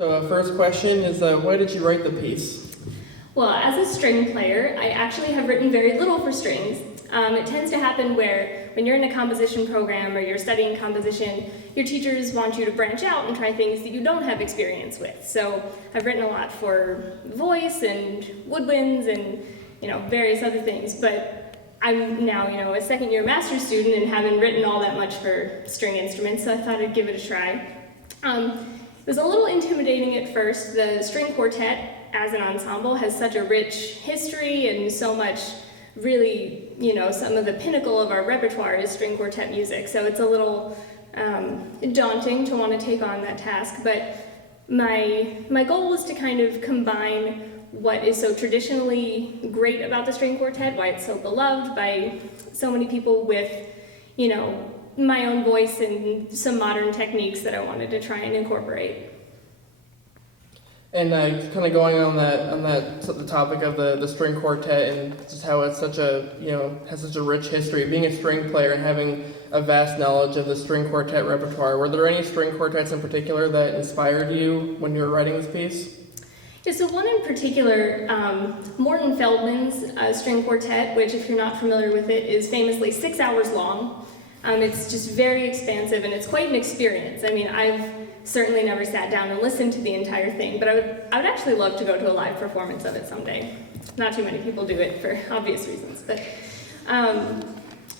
So first question is, why did you write the piece? Well, as a string player, I actually have written very little for strings. It tends to happen where when you're in a composition program or you're studying composition, your teachers want you to branch out and try things that you don't have experience with. So I've written a lot for voice and woodwinds and various other things, but I'm now a second-year master's student and haven't written all that much for string instruments, so I thought I'd give it a try. It was a little intimidating at first. The string quartet as an ensemble has such a rich history and so much really, some of the pinnacle of our repertoire is string quartet music. So it's a little daunting to want to take on that task. But my goal was to kind of combine what is so traditionally great about the string quartet, why it's so beloved by so many people, with, my own voice and some modern techniques that I wanted to try and incorporate. And kind of going on the topic of the string quartet and just how it's such a has such a rich history. Being a string player and having a vast knowledge of the string quartet repertoire, were there any string quartets in particular that inspired you when you were writing this piece? Yeah, so one in particular, Morton Feldman's string quartet, which if you're not familiar with it, is famously 6 hours long. It's just very expansive and it's quite an experience. I mean, I've certainly never sat down and listened to the entire thing, but I would actually love to go to a live performance of it someday. Not too many people do it for obvious reasons,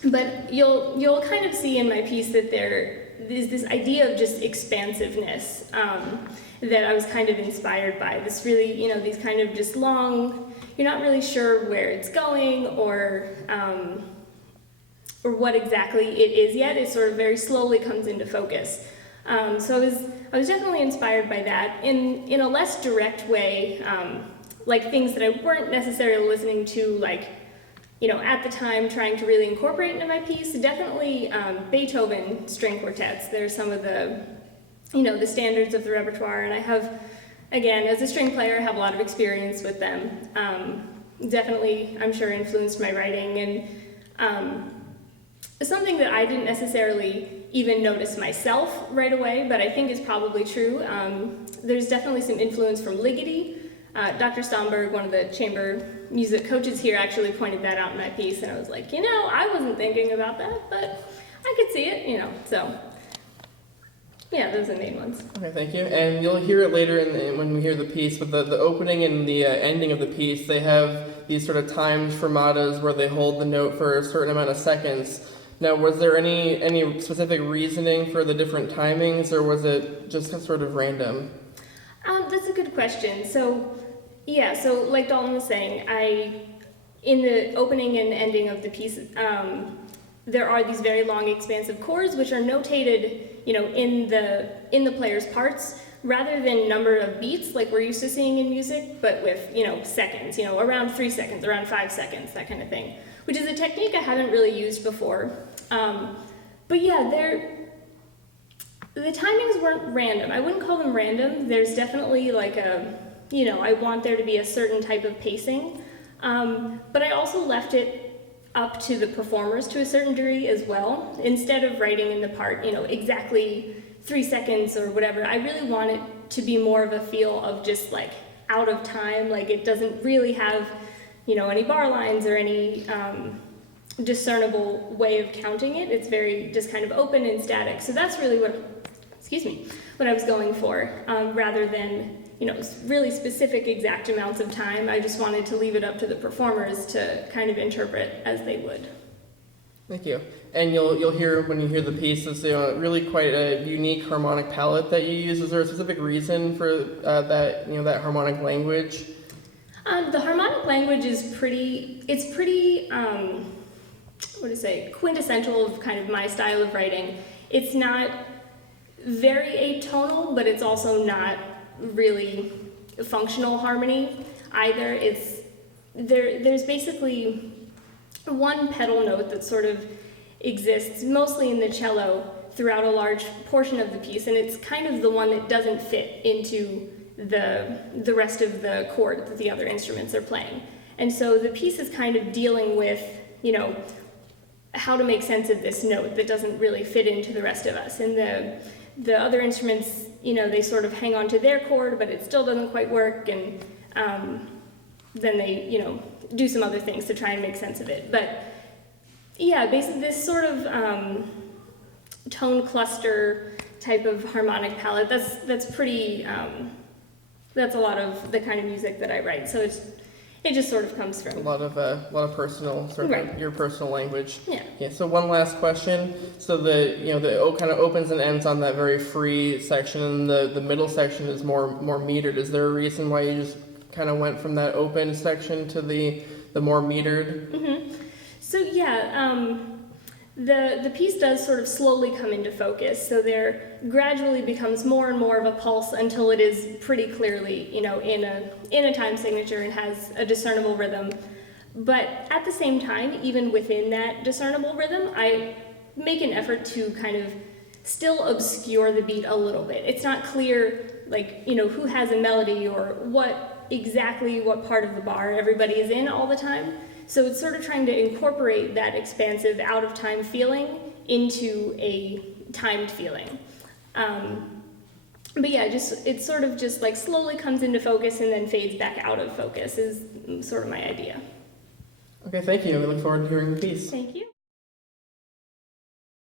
but you'll kind of see in my piece that there is this idea of just expansiveness that I was kind of inspired by. This really, these kind of just long, you're not really sure where it's going or what exactly it is yet. It sort of very slowly comes into focus. So I was definitely inspired by that in a less direct way, like things that I weren't necessarily listening to, at the time, trying to really incorporate into my piece. Definitely Beethoven string quartets. They're some of the, the standards of the repertoire, and I have, again, as a string player, I have a lot of experience with them. Definitely, I'm sure, influenced my writing, and something that I didn't necessarily even notice myself right away, but I think is probably true. There's definitely some influence from Ligeti. Dr. Stomberg, one of the chamber music coaches here, actually pointed that out in my piece, and I was like, I wasn't thinking about that, but I could see it, so. Yeah, those are the main ones. Okay, thank you. And you'll hear it later when we hear the piece, but the opening and the ending of the piece, they have these sort of timed fermatas where they hold the note for a certain amount of seconds. Now, was there any specific reasoning for the different timings, or was it just sort of random? That's a good question. So like Dalton was saying, in the opening and ending of the piece, there are these very long, expansive chords, which are notated, in the player's parts, rather than number of beats like we're used to seeing in music, but with, seconds, around 3 seconds, around 5 seconds, that kind of thing, which is a technique I haven't really used before. But yeah, the timings weren't random. I wouldn't call them random. There's definitely I want there to be a certain type of pacing, but I also left it up to the performers to a certain degree as well. Instead of writing in the part, exactly 3 seconds or whatever, I really want it to be more of a feel of just out of time, it doesn't really have, any bar lines or any discernible way of counting it. It's very just kind of open and static. So that's really what I was going for, rather than, really specific exact amounts of time. I just wanted to leave it up to the performers to kind of interpret as they would. Thank you. And you'll hear when you hear the piece, it's really quite a unique harmonic palette that you use. Is there a specific reason for that harmonic language? The harmonic language is pretty quintessential of kind of my style of writing. It's not very atonal, but it's also not really functional harmony either. There's basically one pedal note that sort of exists mostly in the cello throughout a large portion of the piece, and it's kind of the one that doesn't fit into the rest of the chord that the other instruments are playing. And so the piece is kind of dealing with, how to make sense of this note that doesn't really fit into the rest of us. And the other instruments they sort of hang on to their chord, but it still doesn't quite work, and then they, do some other things to try and make sense of it. But yeah, basically this sort of tone cluster type of harmonic palette, that's pretty, that's a lot of the kind of music that I write. So it just sort of comes from a lot of personal, sort of Right. your personal language. Yeah. Yeah. So one last question. So the kind of opens and ends on that very free section, and the middle section is more metered. Is there a reason why you just kind of went from that open section to the more metered? Mm-hmm. So yeah, the piece does sort of slowly come into focus. So there gradually becomes more and more of a pulse until it is pretty clearly, in a time signature and has a discernible rhythm. But at the same time, even within that discernible rhythm, I make an effort to kind of still obscure the beat a little bit. It's not clear, who has a melody or what part of the bar everybody is in all the time. So it's sort of trying to incorporate that expansive, out-of-time feeling into a timed feeling. But yeah, it sort of just slowly comes into focus and then fades back out of focus is sort of my idea. Okay, thank you. We look forward to hearing the piece. Thank you.